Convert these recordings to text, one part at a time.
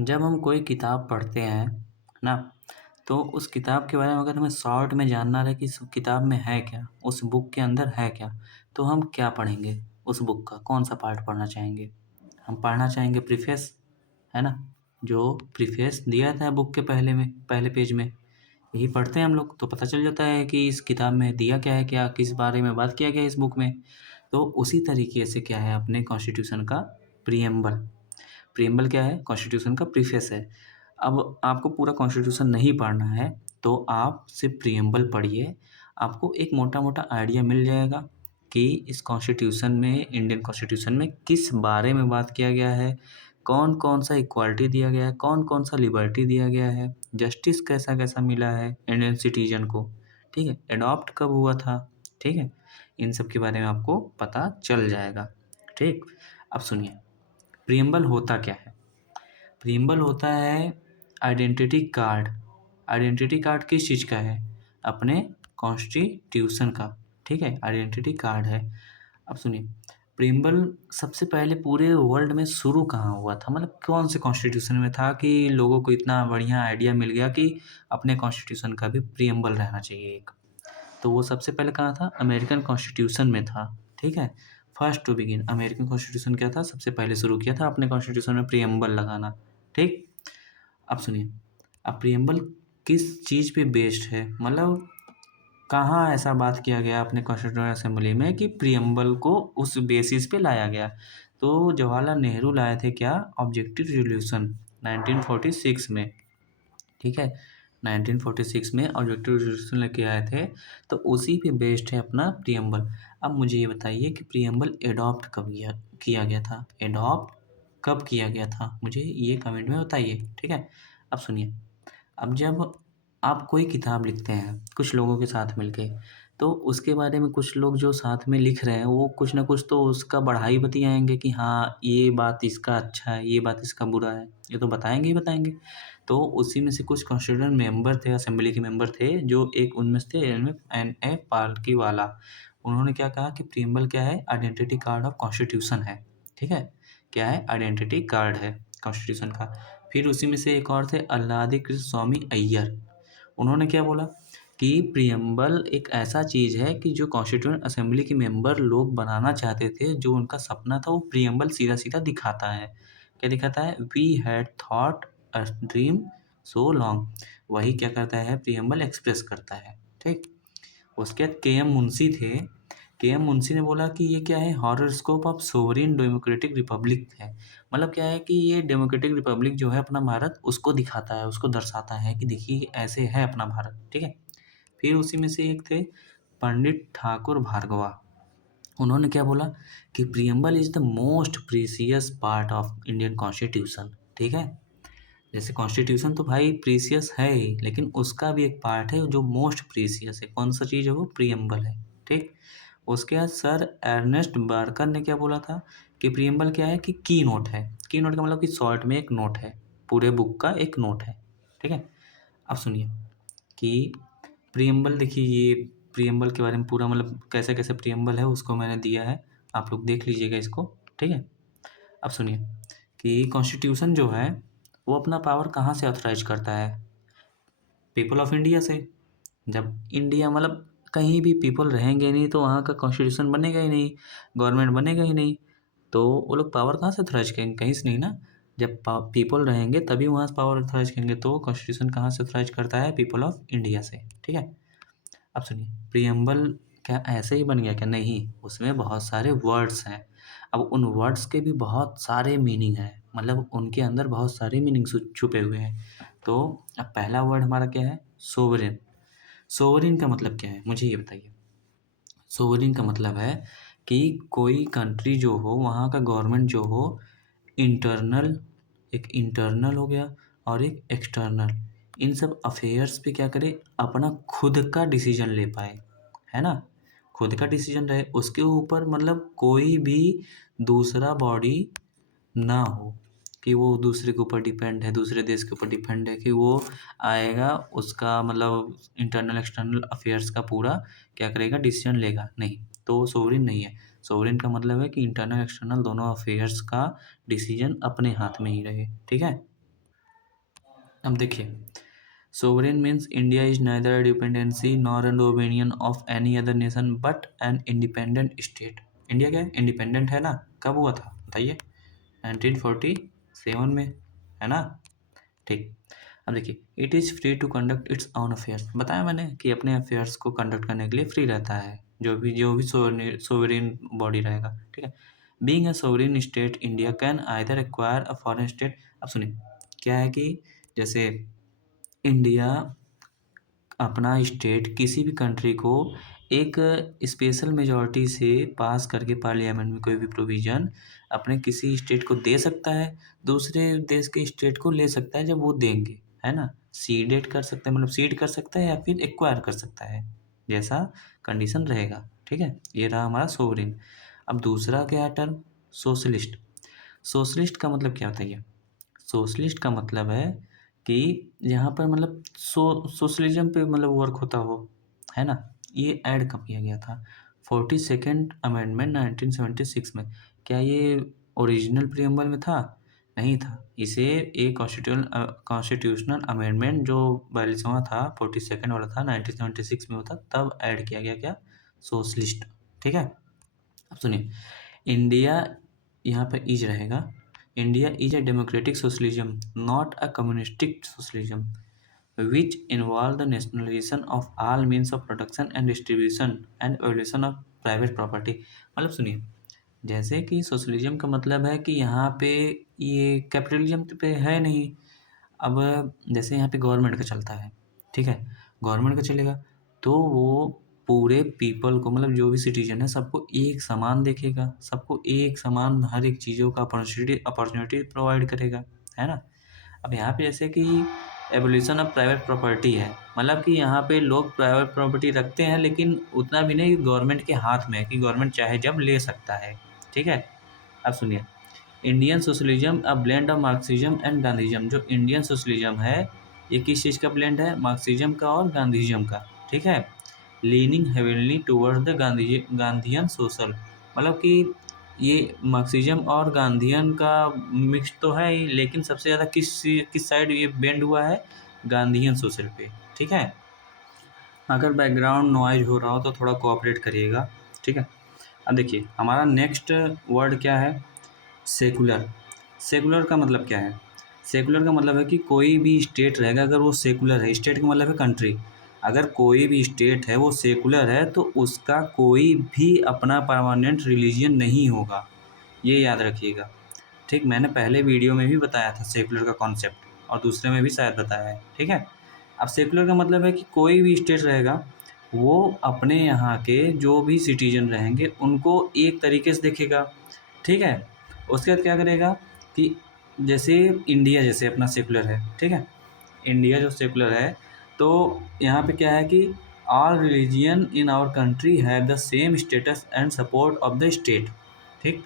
जब हम कोई किताब पढ़ते हैं ना, तो उस किताब के बारे में अगर हमें शॉर्ट में जानना रहे कि इस किताब में है क्या, उस बुक के अंदर है क्या, तो हम क्या पढ़ेंगे? उस बुक का कौन-सा पार्ट पढ़ना चाहेंगे? हम पढ़ना चाहेंगे प्रीफ़ेस, है ना? जो प्रीफ़ेस दिया था बुक के पहले पेज में, यही पढ़ते हैं हम लोग, तो पता चल जाता है कि इस किताब में दिया क्या है, क्या किस बारे में बात किया गया है इस बुक में। तो उसी तरीके से क्या है अपने कॉन्स्टिट्यूशन का प्रिएम्बल। प्रिएम्बल क्या है? कॉन्स्टिट्यूशन का प्रीफ़ेस है। अब आपको पूरा कॉन्स्टिट्यूशन नहीं पढ़ना है, तो आप सिर्फ़ प्रिएम्बल पढ़िए। आपको एक मोटा-मोटा आइडिया मिल जाएगा कि इस कॉन्स्टिट्यूशन में, इंडियन कॉन्स्टिट्यूशन में किस बारे में बात किया गया है, कौन-कौन सा इक्वालिटी दिया गया है, कौन-कौन सा लिबर्टी दिया गया है, जस्टिस कैसा-कैसा मिला है इंडियन सिटीज़न को, ठीक है? एडॉप्ट कब हुआ था, ठीक है? इन सब के बारे में आपको पता चल जाएगा, ठीक? अब सुनिए, प्रिएम्बल होता क्या है? प्रिएम्बल होता है आइडेंटिटी कार्ड। आइडेंटिटी कार्ड किस चीज़ का है? अपने कॉन्स्टिट्यूशन का, ठीक है? आइडेंटिटी कार्ड है। अब सुनिए, प्रिएम्बल सबसे पहले पूरे वर्ल्ड में शुरू कहाँ हुआ था? मतलब कौन से कॉन्स्टिट्यूशन में था कि लोगों को इतना बढ़िया आइडिया मिल गया कि अपने कॉन्स्टिट्यूशन का भी प्रिएम्बल रहना चाहिए एक। तो वो सबसे पहले कहाँ था? अमेरिकन कॉन्स्टिट्यूशन में था, ठीक है? First to begin American constitution क्या था? सबसे पहले शुरू किया था अपने कॉन्स्टिट्यूशन में प्रिएम्बल लगाना, ठीक? अब सुनिए, अब प्रिएम्बल किस चीज़ पे बेस्ड है? मतलब कहाँ ऐसा बात किया गया अपने कॉन्स्टिट्यूएंट असेंबली में कि प्रिएम्बल को उस बेसिस पे लाया गया? तो जवाहरलाल नेहरू लाए थे क्या? ऑब्जेक्टिव रिज़ॉल्यूशन 1946 में, ठीक है? 1946 में ऑब्जेक्टिव रिज़ॉल्यूशन लेके आए थे, तो उसी पे बेस्ड है अपना प्रिएम्बल। अब मुझे ये बताइए कि प्रिएम्बल एडॉप्ट कब किया गया था? एडॉप्ट कब किया गया था? मुझे ये कमेंट में बताइए, ठीक है? अब सुनिए, अब जब आप कोई किताब लिखते हैं कुछ लोगों के साथ मिलके, तो उसके बारे में कुछ लोग जो साथ में लिख रहे हैं, वो कुछ ना कुछ तो उसका बढ़ाई बतियाएँगे कि हाँ, ये बात इसका अच्छा है, ये बात इसका बुरा है। ये तो बताएँगे ही बताएँगे। तो उसी में से कुछ कॉन्स्टिट्यूएंट मेंबर थे, असेंबली के मेंबर थे, जो एक उनमें से थे एन ए पार्कीवाला। उन्होंने क्या कहा कि प्रिएम्बल क्या है? आइडेंटिटी कार्ड ऑफ कॉन्स्टिट्यूशन है, ठीक है? क्या है? आइडेंटिटी कार्ड है कॉन्स्टिट्यूशन का। फिर उसी में से एक और थे अल्लादी कृष्ण स्वामी अय्यर। उन्होंने क्या बोला कि प्रिएम्बल एक ऐसा चीज़ है कि जो कॉन्स्टिट्यूएंट असेंबली के मेंबर लोग बनाना चाहते थे, जो उनका सपना था, वो प्रिएम्बल सीधा-सीधा दिखाता है। क्या दिखाता है? We had thought a dream so long. वही क्या करता है? प्रिएम्बल एक्सप्रेस करता है, ठीक? उसके बाद के एम मुंशी थे। के एम मुंशी ने बोला कि ये क्या है? Horoscope of sovereign democratic Republic है। मतलब क्या है कि ये डेमोक्रेटिक रिपब्लिक जो है अपना भारत, उसको दिखाता है, उसको दर्शाता है कि देखिए ऐसे है अपना भारत, ठीक है? फिर उसी में से एक थे पंडित ठाकुर भार्गवा। उन्होंने क्या बोला कि preamble is the most precious part of Indian constitution, ठीक है? जैसे कॉन्स्टिट्यूशन तो भाई प्रीसियस है ही, लेकिन उसका भी एक पार्ट है जो मोस्ट प्रीसियस है। कौन सा चीज़ है वो? प्रिएम्बल है, ठीक? उसके बाद सर अर्नेस्ट बार्कर ने क्या बोला था कि प्रिएम्बल क्या है कि की नोट है। की नोट का मतलब कि शॉर्ट में एक नोट है, पूरे बुक का एक नोट है, ठीक है? अब सुनिए कि प्रिएम्बल, देखिए ये प्रिएम्बल के बारे में पूरा मतलब कैसे-कैसे प्रिएम्बल है उसको मैंने दिया है, आप लोग देख लीजिएगा इसको, ठीक है? अब सुनिए कि कॉन्स्टिट्यूशन जो है, वो अपना पावर कहाँ से ऑथराइज़ करता है? पीपल ऑफ इंडिया से। जब इंडिया मतलब कहीं भी पीपल रहेंगे नहीं तो वहाँ का कॉन्स्टिट्यूशन बनेगा ही नहीं, गवर्नमेंट बनेगा ही नहीं। तो वो लोग पावर कहाँ से ऑथराइज़ करेंगे? कहीं से नहीं ना। जब पीपल रहेंगे तभी वहाँ से पावर ऑथराइज़ करेंगे, तो कॉन्स्टिट्यूशन कहाँ से ऑथराइज़ करता है? पीपल ऑफ इंडिया से, ठीक है? अब सुनिए, प्रिएम्बल क्या ऐसे ही बन गया क्या? नहीं, उसमें बहुत सारे वर्ड्स हैं। अब उन वर्ड्स के भी बहुत सारे मीनिंग हैं, मतलब उनके अंदर बहुत सारे मीनिंग छुपे हुए हैं। तो अब पहला वर्ड हमारा क्या है? सोवरेन। सोवरेन का मतलब क्या है? मुझे ये बताइए। सोवरेन का मतलब है कि कोई कंट्री जो हो, वहाँ का गवर्नमेंट जो हो, इंटरनल, एक इंटरनल हो गया और एक एक्सटर्नल, इन सब अफेयर्स पे क्या करे? अपना खुद का डिसीजन ले पाए, है ना? खुद का डिसीजन रहे, उसके ऊपर मतलब कोई भी दूसरा बॉडी ना हो कि वो दूसरे के ऊपर डिपेंड है, दूसरे देश के ऊपर डिपेंड है कि वो आएगा, उसका मतलब इंटरनल एक्सटर्नल अफेयर्स का पूरा क्या करेगा? डिसीजन लेगा, नहीं। तो वो सोवरेन नहीं है। सोवरेन का मतलब है कि इंटरनल एक्सटर्नल दोनों अफेयर्स का डिसीजन अपने हाथ में ही रहे, ठीक है? अब देखिए, sovereign means India is neither a dependency nor an dominion of any other nation but an independent state. India क्या है? इंडिपेंडेंट है ना। कब हुआ था बताइए? 1947 में, है ना। ठीक। अब देखिए, it is free to conduct its own affairs. बताया मैंने कि अपने अफेयर्स को कंडक्ट करने के लिए फ्री रहता है, जो भी सोवरेन बॉडी रहेगा, ठीक है। Being a sovereign state India can either acquire a foreign state. अब सुनिए, क्या है कि जैसे इंडिया अपना स्टेट किसी भी कंट्री को एक स्पेशल मेजॉरिटी से पास करके पार्लियामेंट में कोई भी प्रोविज़न अपने किसी स्टेट को दे सकता है, दूसरे देश के स्टेट को ले सकता है जब वो देंगे, है ना। सीडेड कर सकता है, मतलब सीड कर सकता है या फिर एक्वायर कर सकता है, जैसा कंडीशन रहेगा, ठीक है। ये रहा हमारा सोवरेन। अब दूसरा क्या है टर्म? सोशलिस्ट। सोशलिस्ट का मतलब क्या होता है ये? सोशलिस्ट का मतलब है कि यहाँ पर मतलब सोशलिज्म पे मतलब वर्क होता हो, है ना। ये ऐड कब किया गया था? 42nd अमेंडमेंट 1976 में। क्या ये ओरिजिनल प्रियम्बल में था? नहीं था। इसे एक कॉन्स्टिट्यूशनल अमेंडमेंट जो 42वां था, 42nd वाला था, 1976 में होता, तब ऐड किया गया क्या? सोशलिस्ट, ठीक है। अब सुनिए, इंडिया यहाँ पे इज रहेगा। India is a democratic socialism not a communistic socialism which involve the nationalisation of all means of production and distribution and evolution of private property. मतलब सुनिए, जैसे कि सोशलिज्म का मतलब है कि यहाँ पे ये कैपिटलिज्म पे है नहीं। अब जैसे यहाँ पे गवर्नमेंट का चलता है, ठीक है, गवर्नमेंट का चलेगा तो वो पूरे पीपल को, मतलब जो भी सिटीजन है सबको एक समान देखेगा, सबको एक समान हर एक चीज़ों का अपॉर्चुनिटी प्रोवाइड करेगा, है ना। अब यहाँ पे जैसे कि एवोल्यूशन ऑफ प्राइवेट प्रॉपर्टी है, मतलब कि यहाँ पे लोग प्राइवेट प्रॉपर्टी रखते हैं लेकिन उतना भी नहीं, गवर्नमेंट के हाथ में है कि गवर्नमेंट चाहे जब ले सकता है, ठीक है। अब सुनिए, Indian socialism a blend of Marxism and Gandhism. जो इंडियन सोशलिज्म है ये किस चीज़ का ब्लेंड है? मार्क्सिज्म का और गांधीज्म का, ठीक है। Leaning heavily towards the Gandhian social, मतलब कि ये मार्क्सिज्म और गांधीयन का मिक्स तो है ही, लेकिन सबसे ज़्यादा किस साइड ये बेंड हुआ है? गांधीयन सोशल पे, ठीक है। अगर बैकग्राउंड नॉइज हो रहा हो तो थोड़ा कोऑपरेट करिएगा, ठीक है। अब देखिए, हमारा नेक्स्ट वर्ड क्या है? सेकुलर। सेकुलर का मतलब क्या है? सेकुलर का मतलब है कि कोई भी स्टेट रहेगा अगर वो सेकुलर है, स्टेट का मतलब है कंट्री, अगर कोई भी स्टेट है वो सेकुलर है तो उसका कोई भी अपना परमानेंट रिलीजन नहीं होगा, ये याद रखिएगा, ठीक। मैंने पहले वीडियो में भी बताया था सेकुलर का कॉन्सेप्ट, और दूसरे में भी शायद बताया है, ठीक है। अब सेकुलर का मतलब है कि कोई भी स्टेट रहेगा वो अपने यहाँ के जो भी सिटीजन रहेंगे उनको एक तरीके से देखेगा, ठीक है। उसके बाद क्या करेगा कि जैसे इंडिया जैसे अपना सेकुलर है, ठीक है, इंडिया जो सेकुलर है तो यहाँ पे क्या है कि all religion in our country have the same status and support of the state, ठीक।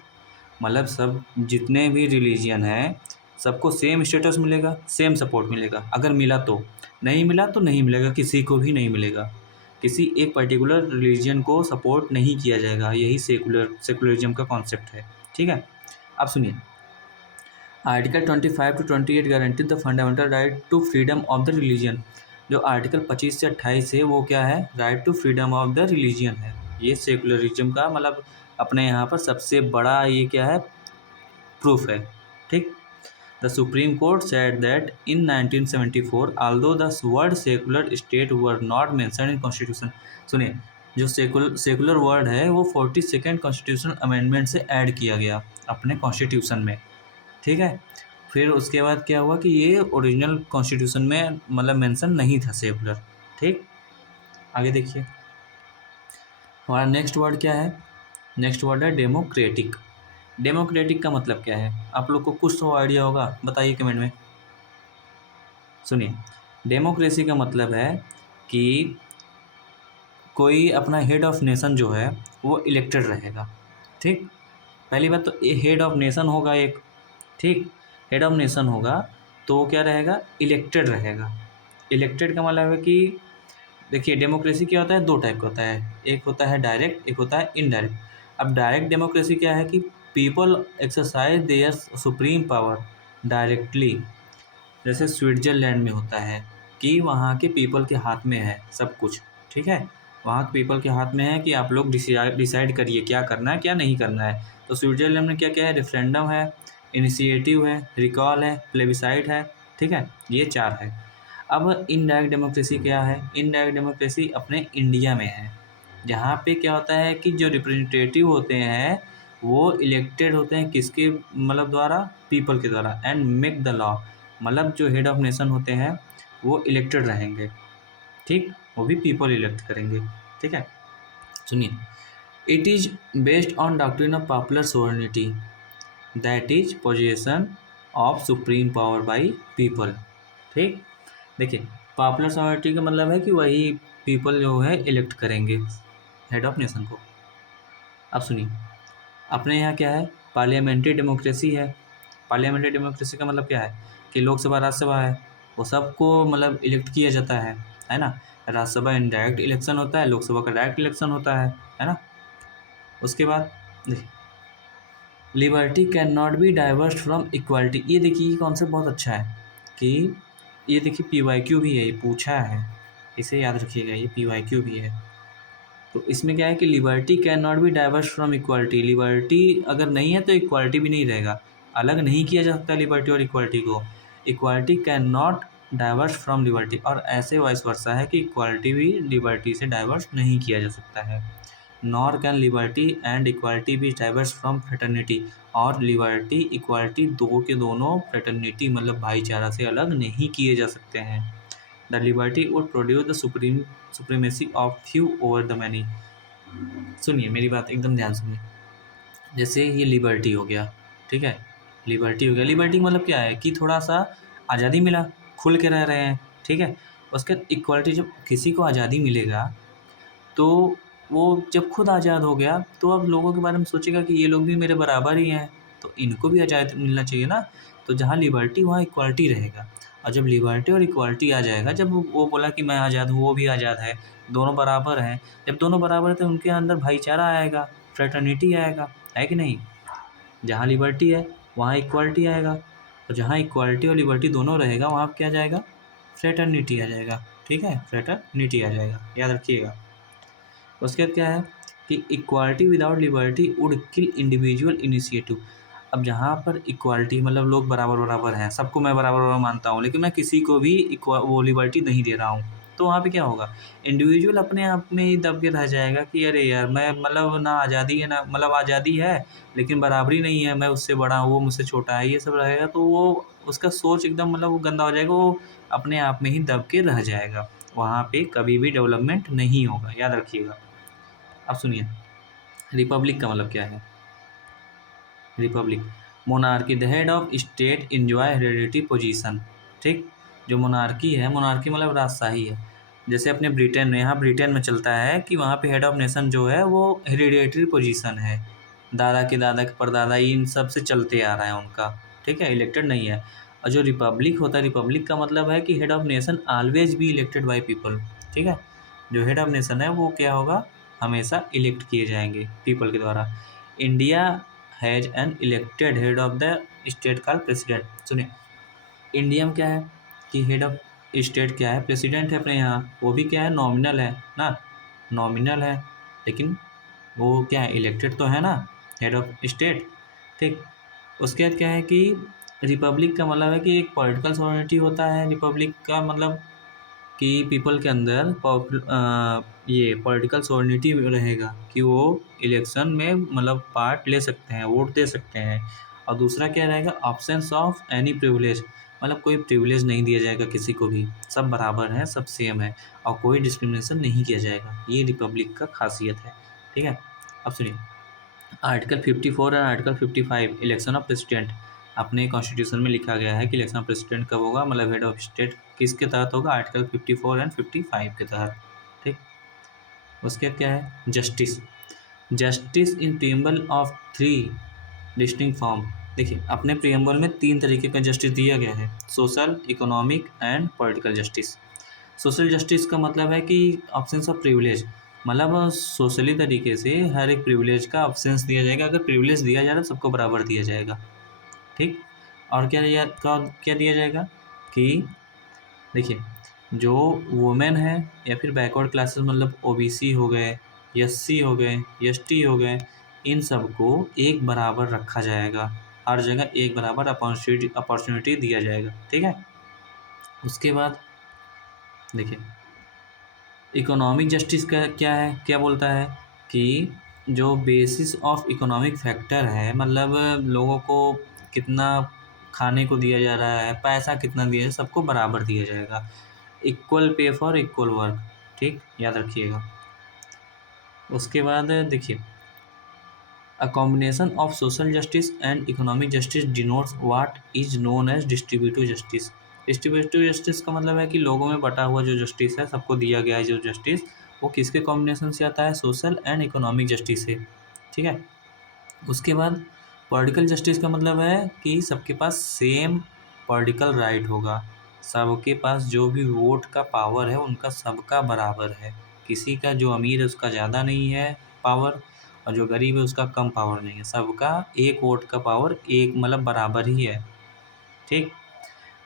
मतलब सब जितने भी रिलीजियन हैं सबको सेम स्टेटस मिलेगा, सेम सपोर्ट मिलेगा, अगर मिला तो, नहीं मिला तो नहीं मिलेगा, किसी को भी नहीं मिलेगा, किसी एक पर्टिकुलर रिलीजन को सपोर्ट नहीं किया जाएगा। यही सेकुलरिज्म का कॉन्सेप्ट है, ठीक है। अब सुनिए, article 25 to 28 guarantee the fundamental right to freedom of the religion. जो आर्टिकल 25 से 28 है वो क्या है? Right to freedom of the religion है। ये सेकुलरिज्म का मतलब अपने यहाँ पर सबसे बड़ा ये क्या है? प्रूफ है, ठीक। The supreme court said that in 1974 although the word secular state were not mentioned in constitution। सुनिए, जो सेकुलर वर्ड है वो 42nd कॉन्स्टिट्यूशनल अमेंडमेंट से ऐड किया गया अपने कॉन्स्टिट्यूशन में, ठीक है। फिर उसके बाद क्या हुआ कि ये ओरिजिनल कॉन्स्टिट्यूशन में मतलब मेंशन नहीं था सेकुलर, ठीक। आगे देखिए, हमारा नेक्स्ट वर्ड क्या है? नेक्स्ट वर्ड है डेमोक्रेटिक। डेमोक्रेटिक का मतलब क्या है? आप लोग को कुछ तो आइडिया होगा, बताइए कमेंट में। सुनिए, डेमोक्रेसी का मतलब है कि कोई अपना हेड ऑफ नेशन जो है वो इलेक्टेड रहेगा, ठीक। पहली बात तो हेड ऑफ नेशन होगा एक, ठीक, हेड ऑफ नेशन होगा तो वो क्या रहेगा? इलेक्टेड रहेगा। इलेक्टेड का मतलब है कि देखिए, डेमोक्रेसी क्या होता है? दो टाइप का होता है, एक होता है डायरेक्ट, एक होता है इनडायरेक्ट। अब डायरेक्ट डेमोक्रेसी क्या है कि people exercise their supreme power directly, जैसे स्विट्ज़रलैंड में होता है कि वहाँ के पीपल के हाथ में है सब कुछ, ठीक है? वहाँ के पीपल के हाथ में है कि आप लोग डिसाइड करिए क्या करना है, क्या नहीं करना है। तो स्विट्ज़रलैंड में क्या-क्या है, रेफ़रेंडम है, इनिशिएटिव है, रिकॉल है, प्लेबिसाइट है, ठीक है? ये 4 है। अब इनडायरेक्ट डेमोक्रेसी क्या है? इनडायरेक्ट डेमोक्रेसी अपने इंडिया में है। जहाँ पे क्या होता है कि जो रिप्रेजेंटेटिव होते हैं, वो इलेक्टेड होते हैं किसके मतलब द्वारा? पीपल के द्वारा एंड मेक द लॉ। मतलब जो हेड ऑफ़ नेशन होते हैं, वो इलेक्टेड रहेंगे, ठीक? वो भी पीपल इलेक्ट करेंगे, ठीक है? सुनिए, it is based on doctrine of popular sovereignty that is position of supreme power by people, ठीक? देखिए, पॉपुलर सोवरेनिटी का मतलब है कि वही पीपल जो है इलेक्ट करेंगे हेड ऑफ़ नेशन को। अब सुनिए, अपने यहाँ क्या है? पार्लियामेंट्री डेमोक्रेसी है। पार्लियामेंट्री डेमोक्रेसी का मतलब क्या है कि लोकसभा राज्यसभा है, वो सबको मतलब इलेक्ट किया जाता है ना? राज्यसभा इनडायरेक्ट इलेक्शन होता है, लोकसभा का डायरेक्ट इलेक्शन होता है ना? उसके बाद देखिए, liberty can not be divorce from equality. ये देखिए, ये कॉन्सेप्ट बहुत अच्छा है कि ये देखिए PYQ भी है, ये पूछा है, इसे याद रखिएगा, ये PYQ भी है। तो इसमें क्या है कि liberty can not be divorce from equality. Liberty अगर नहीं है तो इक्वालिटी भी नहीं रहेगा, अलग नहीं किया जा सकता लिबर्टी और इक्वालिटी को। Equality can not diverse from liberty, और ऐसे वाइस वर्सा है कि इक्वालिटी भी लिबर्टी से डाइवर्स नहीं किया जा सकता है। Nor can liberty and equality be divorce from fraternity, और लिबर्टी इक्वालिटी दो के दोनों फ्रेटर्निटी मतलब भाईचारा से अलग नहीं किए जा सकते हैं। The liberty would produce the supremacy of few over the many. सुनिए मेरी बात एकदम ध्यान सुनिए। जैसे ये लिबर्टी हो गया, ठीक है? लिबर्टी हो गया, लिबर्टी मतलब क्या है कि थोड़ा सा आज़ादी मिला, खुल के रह रहे हैं, ठीक है? उसके इक्वालिटी, जब किसी को आज़ादी मिलेगा तो वो जब खुद आज़ाद हो गया तो अब लोगों के बारे में सोचेगा कि ये लोग भी मेरे बराबर ही हैं, तो इनको भी आज़ाद मिलना चाहिए ना। तो जहाँ लिबर्टी वहाँ इक्वालिटी रहेगा, और जब लिबर्टी और इक्वालिटी आ जाएगा, जब वो बोला कि मैं आज़ाद हूँ, वो भी आज़ाद है, दोनों बराबर हैं, जब दोनों बराबर हैं तो उनके अंदर भाईचारा आएगा, फ्रेटर्निटी आएगा, है कि नहीं? जहाँ लिबर्टी है वहाँ इक्वालिटी आएगा, और जहाँ इक्वालिटी और लिबर्टी दोनों रहेगा वहाँ क्या जाएगा? फ्रेटर्निटी आ जाएगा, ठीक है? फ्रेटर्निटी आ जाएगा, याद रखिएगा। उसके बाद क्या है कि equality without liberty would kill individual initiative. अब जहाँ पर इक्वालिटी मतलब लोग बराबर बराबर हैं, सबको मैं बराबर बराबर मानता हूँ, लेकिन मैं किसी को भी वो लिबर्टी नहीं दे रहा हूँ, तो वहाँ पे क्या होगा? इंडिविजुअल अपने आप में ही दब के रह जाएगा कि अरे यार, मैं मतलब ना आज़ादी है, ना मतलब आज़ादी है लेकिन बराबरी नहीं है, मैं उससे बड़ा हूँ, वो मुझसे छोटा है, ये सब रहेगा, तो वो उसका सोच एकदम मतलब वो गंदा हो जाएगा, वो अपने आप में ही दब के रह जाएगा, वहाँ पे कभी भी डेवलपमेंट नहीं होगा, याद रखिएगा। अब सुनिए, रिपब्लिक का मतलब क्या है? Republic, monarchy, the head of state enjoy heredity position, ठीक? जो मोनार्की है, मोनार्की मतलब राजशाही है। जैसे अपने ब्रिटेन में, यहाँ ब्रिटेन में चलता है कि वहाँ पे हेड ऑफ नेशन जो है वो हेरिडेटरी पोजीशन है, दादा के परदादा इन सब से चलते आ रहा है उनका, ठीक है? इलेक्टेड नहीं है। और जो रिपब्लिक होता है, रिपब्लिक का मतलब है कि head of nation always be elected by people, ठीक है? जो हेड ऑफ नेशन है वो क्या होगा? हमेशा इलेक्ट किए जाएंगे पीपल के द्वारा। India has an elected head of the state called president. सुनिए, इंडिया में क्या है कि हेड ऑफ स्टेट क्या है? प्रेसिडेंट है अपने यहाँ, वो भी क्या है? नॉमिनल है ना, नॉमिनल है, लेकिन वो क्या है? इलेक्टेड तो है ना, हेड ऑफ स्टेट, ठीक? उसके बाद क्या है कि रिपब्लिक का मतलब है कि एक पॉलिटिकल सॉवरेनिटी होता है। रिपब्लिक का मतलब कि पीपल के अंदर ये पॉलिटिकल सॉवरेनिटी रहेगा कि वो इलेक्शन में मतलब पार्ट ले सकते हैं, वोट दे सकते हैं। और दूसरा क्या रहेगा? ऑब्सेंस ऑफ एनी प्रिविलेज, मतलब कोई प्रिविलेज नहीं दिया जाएगा किसी को भी, सब बराबर हैं, सब सेम है, और कोई डिस्क्रिमिनेशन नहीं किया जाएगा। ये रिपब्लिक का खासियत है, ठीक है? अब सुनिए, आर्टिकल 54 और आर्टिकल 55 इलेक्शन ऑफ प्रेसिडेंट, अपने कॉन्स्टिट्यूशन में लिखा गया है कि इलेक्शन ऑफ प्रेसिडेंट कब होगा, मतलब हेड ऑफ स्टेट किसके तहत होगा? आर्टिकल 54 एंड 55 के तहत, ठीक? उसके बाद क्या है? Justice, justice in preamble of 3 distinct form. देखिए, अपने प्रियम्बल में 3 तरीके का जस्टिस दिया गया है, social, economic and political justice. Social justice का मतलब है कि ऑब्सेंस ऑफ प्रिविलेज, मतलब सोशली तरीके से हर एक प्रिविलेज का ऑब्सेंस दिया जाएगा, अगर प्रिविलेज दिया जा रहा है सबको बराबर दिया जाएगा, ठीक? और क्या दिया जाएगा कि देखिए, जो वुमेन है या फिर बैकवर्ड क्लासेस मतलब ओबीसी हो गए, एससी हो गए, एसटी हो गए, इन सबको एक बराबर रखा जाएगा। हर जगह एक बराबर अपॉर्चुनिटी दिया जाएगा। ठीक है। उसके बाद देखिए, इकोनॉमिक जस्टिस का क्या है, क्या बोलता है कि जो बेसिस ऑफ इकोनॉमिक फैक्टर है, मतलब लोगों को कितना खाने को दिया जा रहा है, पैसा कितना दिया है, सबको बराबर दिया जाएगा। Equal pay for equal work. ठीक, याद रखिएगा। उसके बाद देखिए, a combination of social justice and economic justice denotes what is known as distributive justice. Distributive justice का मतलब है कि लोगों में बटा हुआ जो जस्टिस है, सबको दिया गया है जो जस्टिस, वो किसके कॉम्बिनेशन से आता है, सोशल एंड इकोनॉमिक जस्टिस से। ठीक है। उसके बाद पॉलिटिकल जस्टिस का मतलब है कि सबके पास सेम पॉलिटिकल राइट होगा, सबके पास जो भी वोट का पावर है उनका सबका बराबर है, किसी का जो अमीर है उसका ज़्यादा नहीं है पावर, और जो गरीब है उसका कम पावर नहीं है, सबका एक वोट का पावर एक मतलब बराबर ही है। ठीक।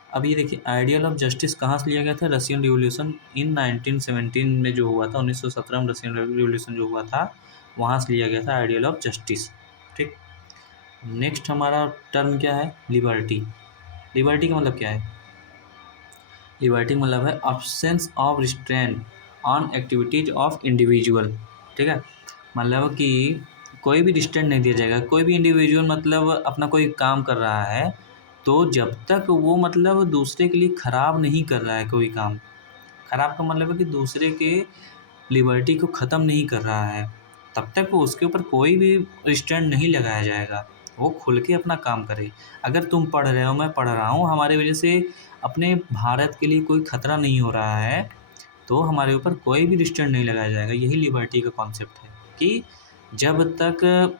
अब ये देखिए, आइडियल ऑफ जस्टिस कहाँ से लिया गया था, रशियन रिवॉल्यूशन इन 1917 में जो हुआ था, 1917 में रशियन रिवॉल्यूशन जो हुआ था, वहाँ से लिया गया था आइडियल ऑफ जस्टिस। ठीक। नेक्स्ट हमारा टर्म क्या है, लिबर्टी। लिबर्टी का मतलब क्या है, लिबर्टी मतलब है absence of restraint on activities of individual. ठीक है। मतलब कि कोई भी रिस्ट्रेंट नहीं दिया जाएगा, कोई भी इंडिविजुअल मतलब अपना कोई काम कर रहा है तो जब तक वो मतलब दूसरे के लिए ख़राब नहीं कर रहा है, कोई काम ख़राब का मतलब है कि दूसरे के लिबर्टी को ख़त्म नहीं कर रहा है, तब तक वो उसके ऊपर कोई भी रिस्ट्रेंट नहीं लगाया जाएगा, वो खुल के अपना काम करे। अगर तुम पढ़ रहे हो, मैं पढ़ रहा हूँ, हमारी वजह से अपने भारत के लिए कोई खतरा नहीं हो रहा है, तो हमारे ऊपर कोई भी रिस्ट्रेंट नहीं लगाया जाएगा। यही लिबर्टी का कॉन्सेप्ट है कि जब तक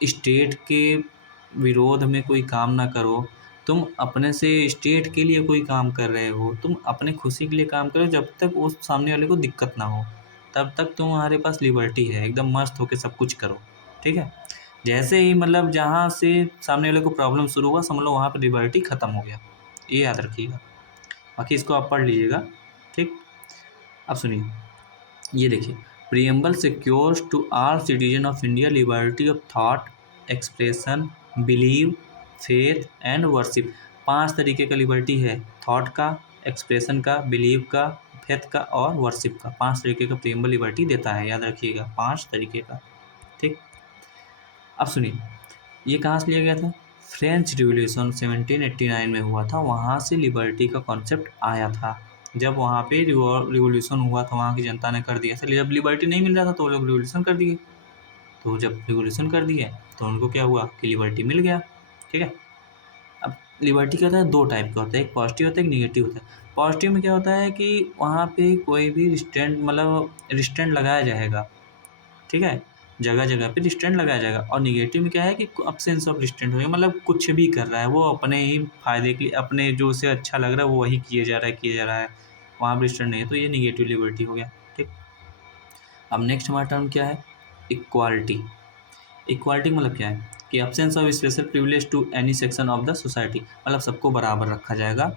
स्टेट के विरोध में कोई काम ना करो, तुम अपने से स्टेट के लिए कोई काम कर रहे हो, तुम अपने खुशी के लिए काम करो, जब तक उस सामने वाले को दिक्कत ना हो, तब तक तुम्हारे पास लिबर्टी है, एकदम मस्त होके सब कुछ करो। ठीक है। जैसे ही मतलब जहाँ से सामने वाले को प्रॉब्लम शुरू हुआ, समझ लो वहाँ पर लिबर्टी ख़त्म हो गया। ये याद रखिएगा, बाकी इसको आप पढ़ लीजिएगा। ठीक। अब सुनिए, ये देखिए, preamble secures to all citizen of India liberty of thought, expression, believe, faith and worship. 5 तरीके का लिबर्टी है, थॉट का, एक्सप्रेशन का, बिलीव का, फेथ का और वर्शिप का। 5 तरीके का प्रियम्बल लिबर्टी देता है, याद रखिएगा, 5 तरीके का। ठीक। अब सुनिए, ये कहाँ से लिया गया था, फ्रेंच रिवॉल्यूशन 1789 में हुआ था, वहाँ से लिबर्टी का कॉन्सेप्ट आया था। जब वहाँ पे रिवॉल्यूशन हुआ था, वहाँ की जनता ने कर दिया था, जब लिबर्टी नहीं मिल रहा था तो वो लोग रिवॉल्यूशन कर दिए, तो जब रिवॉल्यूशन कर दिए तो उनको क्या हुआ कि लिबर्टी मिल गया। ठीक है। अब लिबर्टी क्या होता है, 2 टाइप का होता है, एक पॉजिटिव होता है, एक निगेटिव होता है। पॉजिटिव में क्या होता है कि वहाँ पे कोई भी रिस्ट्रेंट मतलब रिस्ट्रेंट लगाया जाएगा। ठीक है। जगह जगह पे रिस्ट्रेंट लगाया जाएगा। और निगेटिव में क्या है कि अब्सेंस ऑफ रिस्ट्रेंट होगा, मतलब कुछ भी कर रहा है वो अपने ही फ़ायदे के लिए, अपने जो उसे अच्छा लग रहा है वो वही किए जा रहा है, वहाँ पर रिस्ट्रेंट नहीं है, तो ये निगेटिव लिबर्टी हो गया। ठीक। अब नेक्स्ट हमारा टर्म क्या है, इक्वालिटी। इक्वालिटी मतलब क्या है कि absence of special privilege to any section of the society, मतलब सबको बराबर रखा जाएगा।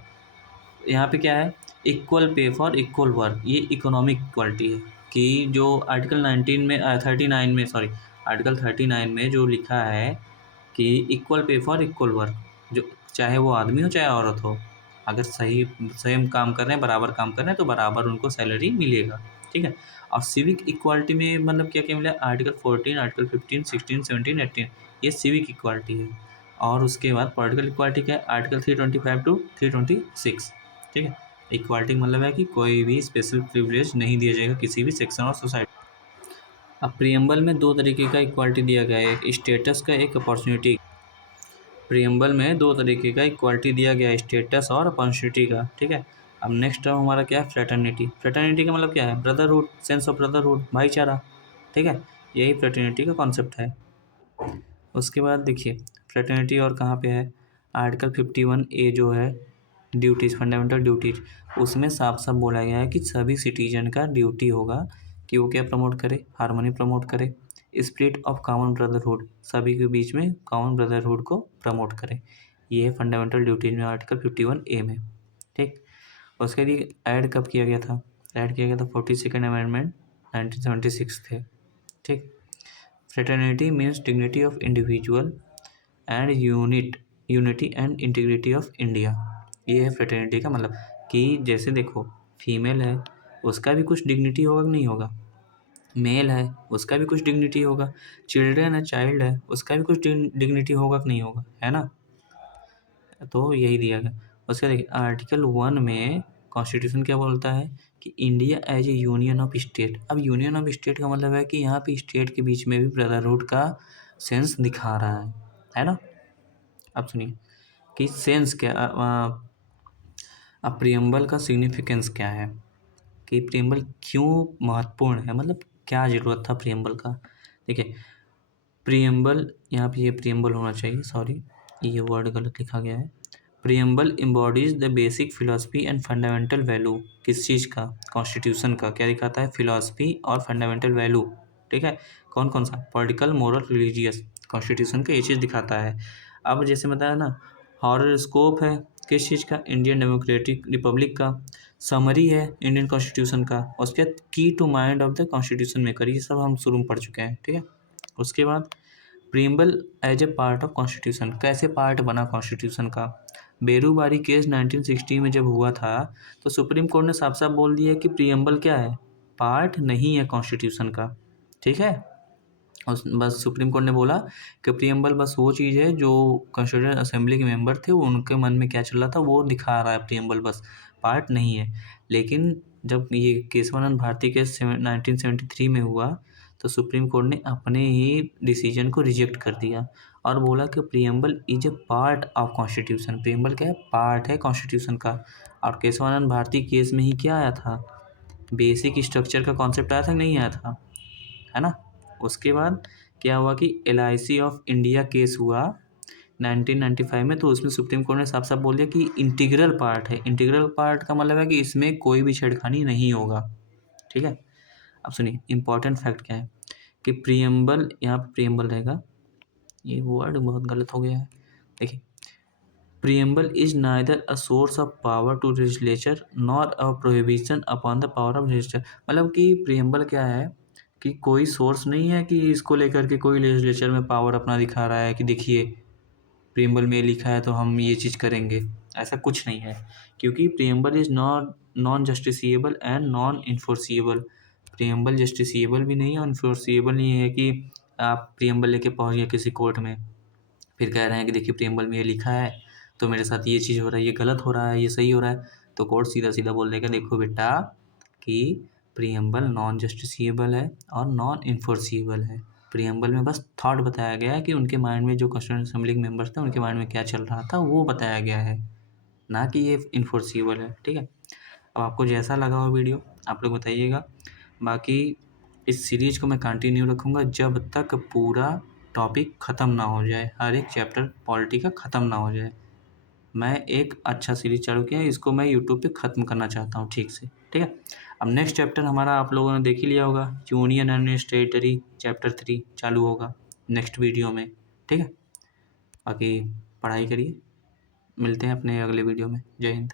यहाँ पे क्या है, equal pay for equal work, ये इकोनॉमिक इक्वालिटी है कि जो आर्टिकल 19 में 39 में सॉरी आर्टिकल 39 में जो लिखा है कि equal pay for equal work, जो चाहे वो आदमी हो चाहे औरत हो, अगर सही सेम काम कर रहे हैं, बराबर काम कर रहे हैं, तो बराबर उनको सैलरी मिलेगा। ठीक है। और सिविक इक्वालिटी में मतलब क्या क्या मिला, आर्टिकल 14, आर्टिकल 15, 16, 17, 18, ये सिविक इक्वालिटी है। और उसके बाद पॉलिटिकल इक्वालिटी क्या है, आर्टिकल 325 टू 326। ठीक है। इक्वालिटी मतलब है कि कोई भी स्पेशल प्रिविलेज नहीं दिया जाएगा किसी भी सेक्शन और सोसाइटी। अब प्रियम्बल में 2 तरीके का इक्वालिटी दिया गया है, एक स्टेटस का, एक अपॉर्चुनिटी। प्रियम्बल में 2 तरीके का इक्वालिटी दिया गया है, स्टेटस और अपॉर्चुनिटी का। ठीक है। अब नेक्स्ट टर्म हमारा क्या है, फ्रेटर्निटी। फ्रेटर्निटी का मतलब क्या है, ब्रदरहुड, सेंस ऑफ ब्रदरहुड, भाईचारा। ठीक है। यही फ्रेटर्निटी का कॉन्सेप्ट है। उसके बाद देखिए, फ्रेटर्निटी और कहाँ पे है, आर्टिकल 51A जो है ड्यूटीज़, फंडामेंटल ड्यूटीज़, उसमें साफ साफ बोला गया है कि सभी सिटीजन का ड्यूटी होगा कि वो क्या प्रमोट करे, हार्मनी प्रमोट करे, स्पिरिट ऑफ कॉमन ब्रदरहुड, सभी के बीच में कॉमन ब्रदरहुड को प्रमोट करे। ये है फंडामेंटल ड्यूटीज में आर्टिकल 51A में। ठीक। उसके लिए ऐड कब किया गया था? ऐड किया गया था 42nd अमेंडमेंट 1976 थे। ठीक। Fraternity means dignity of individual and unity and integrity of India. ये है फ्रेटर्निटी का मतलब कि जैसे देखो फीमेल है उसका भी कुछ डिग्निटी होगा कि नहीं होगा, मेल है उसका भी कुछ डिग्निटी होगा, चिल्ड्रन है चाइल्ड है उसका भी कुछ डिग्निटी होगा कि नहीं होगा, है ना। तो यही दिया गया। उसका देखिए आर्टिकल 1 में कॉन्स्टिट्यूशन क्या बोलता है कि India as a union of state. अब यूनियन ऑफ स्टेट का मतलब है कि यहाँ पे स्टेट के बीच में भी ब्रदरहुड का सेंस दिखा रहा है ना। अब सुनिए कि सेंस क्या, अब प्रियम्बल का सिग्निफिकेंस क्या है, कि प्रियम्बल क्यों महत्वपूर्ण है, मतलब क्या ज़रूरत था प्रियम्बल का। देखिए प्रियम्बल, यहाँ पे ये प्रियम्बल होना चाहिए, सॉरी ये वर्ड गलत लिखा गया है। Preamble embodies the basic philosophy and fundamental value. किस चीज़ का? कॉन्स्टिट्यूशन का। क्या दिखाता है? फिलॉसफी और फंडामेंटल वैल्यू। ठीक है, कौन कौन सा? Political, moral, religious. कॉन्स्टिट्यूशन का ये चीज़ दिखाता है। अब जैसे बताया ना, हॉरोस्कोप है किस चीज़ का? इंडियन डेमोक्रेटिक रिपब्लिक का। समरी है इंडियन कॉन्स्टिट्यूशन का। उसके बाद key to mind of the constitution maker, ये सब हम शुरू में पढ़ चुके हैं। ठीक है, उसके बाद preamble as a part of constitution. कैसे पार्ट बना कॉन्स्टिट्यूशन का? बेरूबारी केस 1960 में जब हुआ था तो सुप्रीम कोर्ट ने साफ साफ बोल दिया कि प्रियम्बल क्या है? पार्ट नहीं है कॉन्स्टिट्यूशन का। ठीक है, और बस सुप्रीम कोर्ट ने बोला कि प्रियम्बल बस वो चीज़ है जो कॉन्स्टिट्यूंट असेंबली के मेंबर थे उनके मन में क्या चल रहा था वो दिखा रहा है, प्रियम्बल बस पार्ट नहीं है। लेकिन जब ये केशवानंद भारती केस 1973 में हुआ तो सुप्रीम कोर्ट ने अपने ही डिसीजन को रिजेक्ट कर दिया और बोला कि preamble is a part of constitution. Preamble क्या है? पार्ट है कॉन्स्टिट्यूशन का। और केशवानंद भारती केस में ही क्या आया था? बेसिक स्ट्रक्चर का कॉन्सेप्ट आया था कि नहीं आया था, है ना। उसके बाद क्या हुआ कि LIC ऑफ इंडिया केस हुआ 1995 में, तो उसमें सुप्रीम कोर्ट ने साफ साफ बोल दिया कि इंटीग्रल पार्ट है। इंटीग्रल पार्ट का मतलब है कि इसमें कोई भी छेड़खानी नहीं होगा। ठीक है, अब सुनिए इंपॉर्टेंट फैक्ट क्या है कि प्रियम्बल, यहाँ पे प्रियम्बल रहेगा, ये वर्ड बहुत गलत हो गया है। देखिए preamble is neither a source of power to legislature nor a prohibition upon the power of legislature. मतलब कि प्रियम्बल क्या है कि कोई सोर्स नहीं है कि इसको लेकर के कोई लेजिस्लेचर में पावर अपना दिखा रहा है कि देखिए प्रियम्बल में लिखा है तो हम ये चीज़ करेंगे, ऐसा कुछ नहीं है। क्योंकि preamble is non justiciable and non enforceable. Preamble justiciable भी नहीं है और इन्फोर्सिएबल नहीं है कि आप प्रियम्बल लेके पहुँच गए किसी कोर्ट में, फिर कह रहे हैं कि देखिए प्रियम्बल में ये लिखा है तो मेरे साथ ये चीज़ हो रहा है, ये गलत हो रहा है, ये सही हो रहा है, तो कोर्ट सीधा सीधा बोल देगा देखो बेटा कि प्रियम्बल नॉन जस्टिसिएबल है और नॉन इन्फोर्सिएबल है। प्रियम्बल में बस थॉट बताया गया है कि उनके माइंड में जो कॉन्स्टिट्यूएंट असेंबली के मेंबर्स थे उनके माइंड में क्या चल रहा था वो बताया गया है, ना कि ये इन्फोर्सिएबल है। ठीक है, अब आपको जैसा लगा हो वीडियो आप लोग बताइएगा। बाकी इस सीरीज़ को मैं कंटिन्यू रखूँगा जब तक पूरा टॉपिक ख़त्म ना हो जाए, हर एक चैप्टर पॉलिटी का ख़त्म ना हो जाए। मैं एक अच्छा सीरीज़ चालू किया है, इसको मैं यूट्यूब पे ख़त्म करना चाहता हूँ ठीक से। ठीक है, अब नेक्स्ट चैप्टर हमारा आप लोगों ने देख ही लिया होगा, यूनियन एंड टेरिटरी चैप्टर 3 चालू होगा नेक्स्ट वीडियो में। ठीक है, बाकी पढ़ाई करिए, मिलते हैं अपने अगले वीडियो में। जय हिंद।